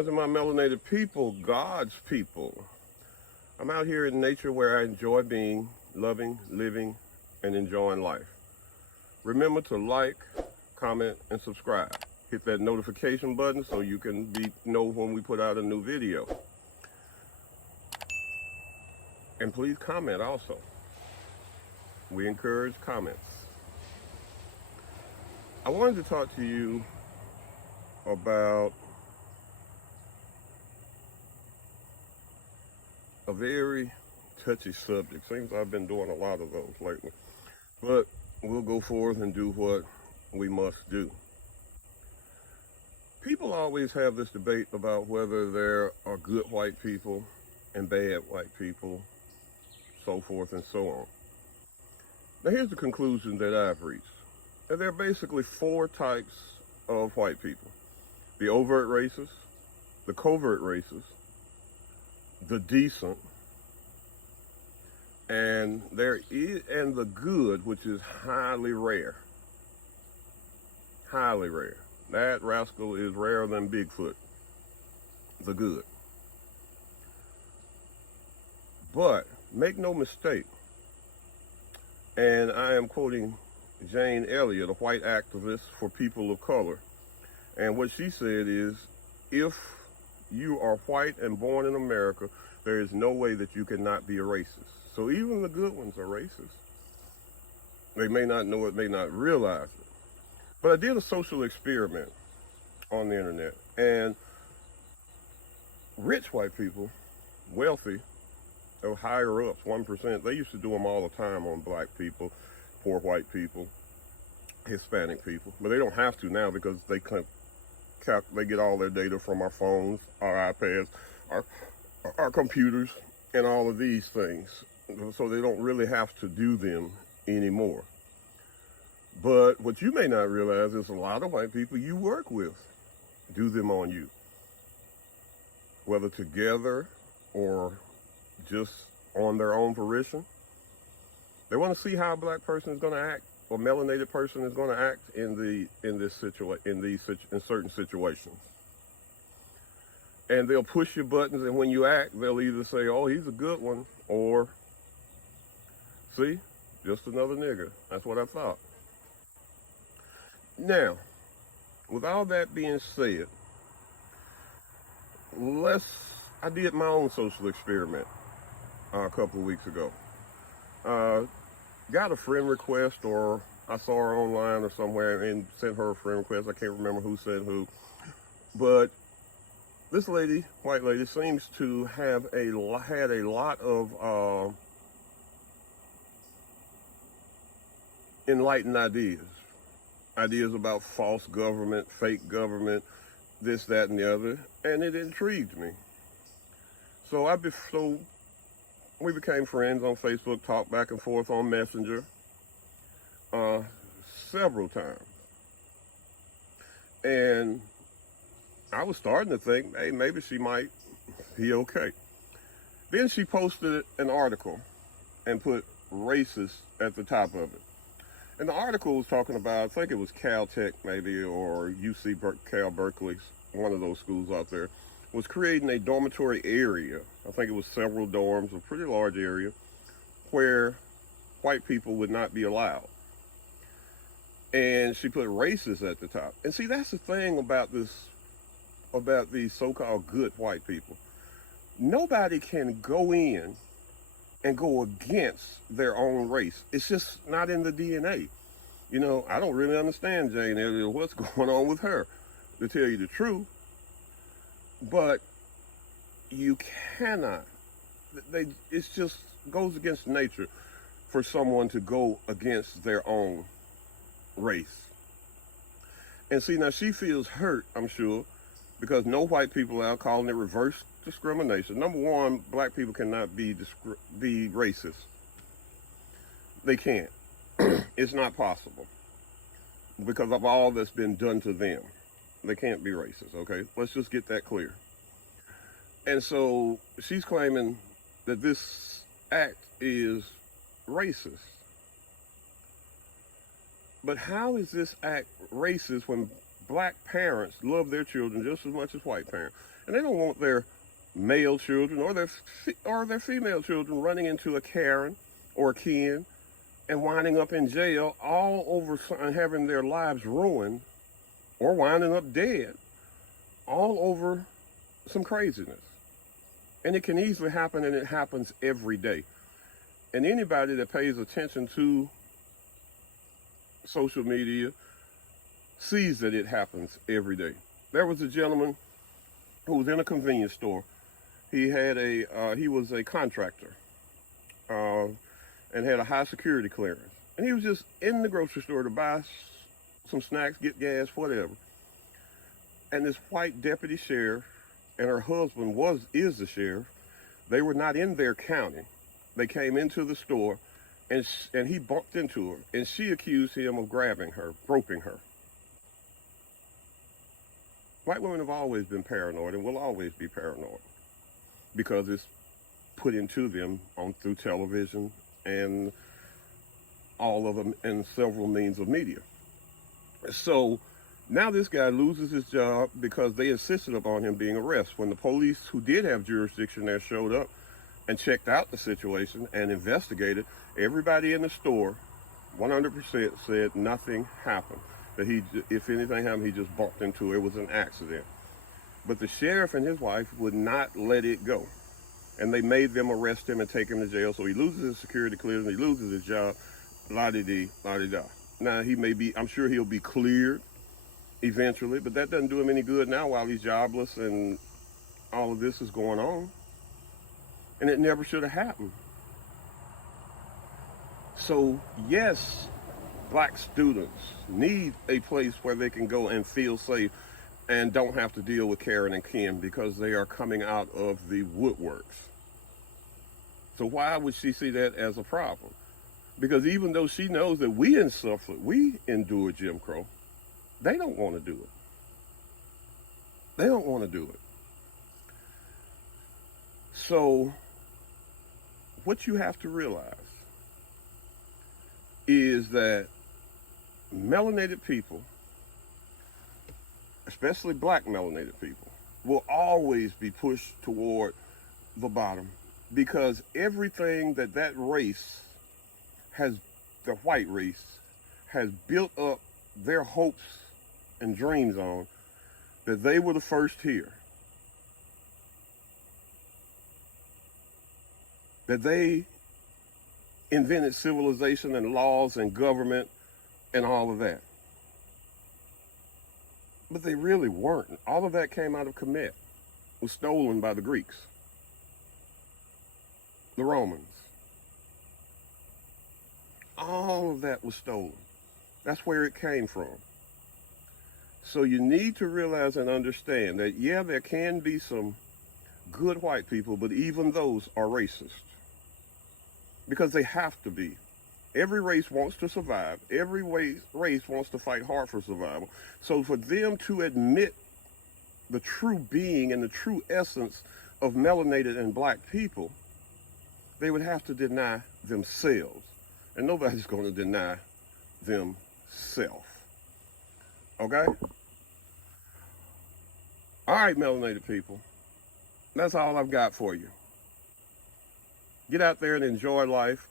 recognizing my melanated people, God's people. I'm out here in nature where I enjoy being, loving, living, and enjoying life. Remember to like, comment, and subscribe. Hit that notification button so you can know when we put out a new video. And please comment also. We encourage comments. I wanted to talk to you about a very touchy subject. Seems I've been doing a lot of those lately. But we'll go forth and do what we must do. People always have this debate about whether there are good white people and bad white people, so forth and so on. Now here's the conclusion that I've reached. There are basically four types of white people. The overt racist, the covert racist, the decent, and the good, which is highly rare. Highly rare. That rascal is rarer than Bigfoot. The good. But make no mistake, and I am quoting Jane Elliott, a white activist for people of color. And what she said is, if you are white and born in America, there is no way that you cannot be a racist. So even the good ones are racist. They may not know it, may not realize it. But I did a social experiment on the internet, and rich white people, wealthy, or higher ups, 1%, they used to do them all the time on black people, poor white people, Hispanic people. But they don't have to now because they get all their data from our phones, our iPads, our computers, and all of these things. So they don't really have to do them anymore. But what you may not realize is a lot of white people you work with do them on you. Whether together or just on their own fruition. They want to see how a black person is going to act, or melanated person is going to act in certain situations. And they'll push your buttons, and when you act, they'll either say, "Oh, he's a good one," or, "See, just another nigger." That's what I thought. Now, with all that being said, I did my own social experiment a couple of weeks ago. Got a friend request, or I saw her online or somewhere and sent her a friend request. I can't remember who said who. But this lady, white lady, seems to have had a lot of enlightened ideas. Ideas about false government, fake government, this, that, and the other, and it intrigued me. So we became friends on Facebook, talked back and forth on Messenger several times. And I was starting to think, hey, maybe she might be okay. Then she posted an article and put racist at the top of it. And the article was talking about, I think it was Caltech maybe, or Cal Berkeley, one of those schools out there, was creating a dormitory area. I think it was several dorms, a pretty large area, where white people would not be allowed. And she put racist at the top. And see, that's the thing about these so-called good white people. Nobody can go in and go against their own race. It's just not in the DNA. You know, I don't really understand Jane Elliott, what's going on with her, to tell you the truth. But you cannot. It just goes against nature for someone to go against their own race. And see, now she feels hurt, I'm sure, because no white people are out calling it reverse discrimination. Number one, black people cannot be racist. They can't. It's not possible because of all that's been done to them. They can't be racist, okay? Let's just get that clear. And so she's claiming that this act is racist. But how is this act racist when black parents love their children just as much as white parents, and they don't want their male children or their female children running into a Karen or a Ken and winding up in jail all over and having their lives ruined or winding up dead all over some craziness. And it can easily happen, and it happens every day. And anybody that pays attention to social media sees that it happens every day. There was a gentleman who was in a convenience store. He was a contractor and had a high security clearance. And he was just in the grocery store to buy some snacks, get gas, whatever. And this white deputy sheriff and her husband is the sheriff. They were not in their county. They came into the store, and he bumped into her, and she accused him of grabbing her, groping her. White women have always been paranoid and will always be paranoid because it's put into them through television and all of them and several means of media. So now this guy loses his job because they insisted upon him being arrested. When the police who did have jurisdiction there showed up and checked out the situation and investigated, everybody in the store 100% said nothing happened. That if anything happened, he just bumped into her. It was an accident. But the sheriff and his wife would not let it go. And they made them arrest him and take him to jail. So he loses his security clearance, he loses his job, la-di-di, la-di-da. Now I'm sure he'll be cleared eventually, but that doesn't do him any good now while he's jobless and all of this is going on. And it never should have happened. So yes, black students need a place where they can go and feel safe and don't have to deal with Karen and Ken because they are coming out of the woodworks. So why would she see that as a problem? Because even though she knows that we endure Jim Crow, they don't want to do it. They don't want to do it. So what you have to realize is that melanated people, especially black melanated people, will always be pushed toward the bottom because everything that race has, the white race, has built up their hopes and dreams on, that they were the first here, that they invented civilization and laws and government and all of that. But they really weren't. All of that came out of Kemet. It was stolen by the Greeks, the Romans. All of that was stolen. That's where it came from. So you need to realize and understand that, yeah, there can be some good white people, but even those are racist. Because they have to be. Every race wants to survive. Every race wants to fight hard for survival. So for them to admit the true being and the true essence of melanated and black people, they would have to deny themselves. And nobody's going to deny themselves. Okay? All right, melanated people. That's all I've got for you. Get out there and enjoy life.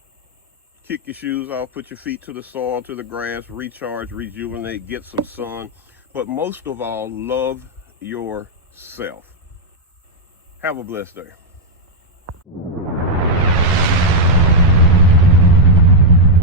Kick your shoes off, put your feet to the soil, to the grass, recharge, rejuvenate, get some sun. But most of all, love yourself. Have a blessed day.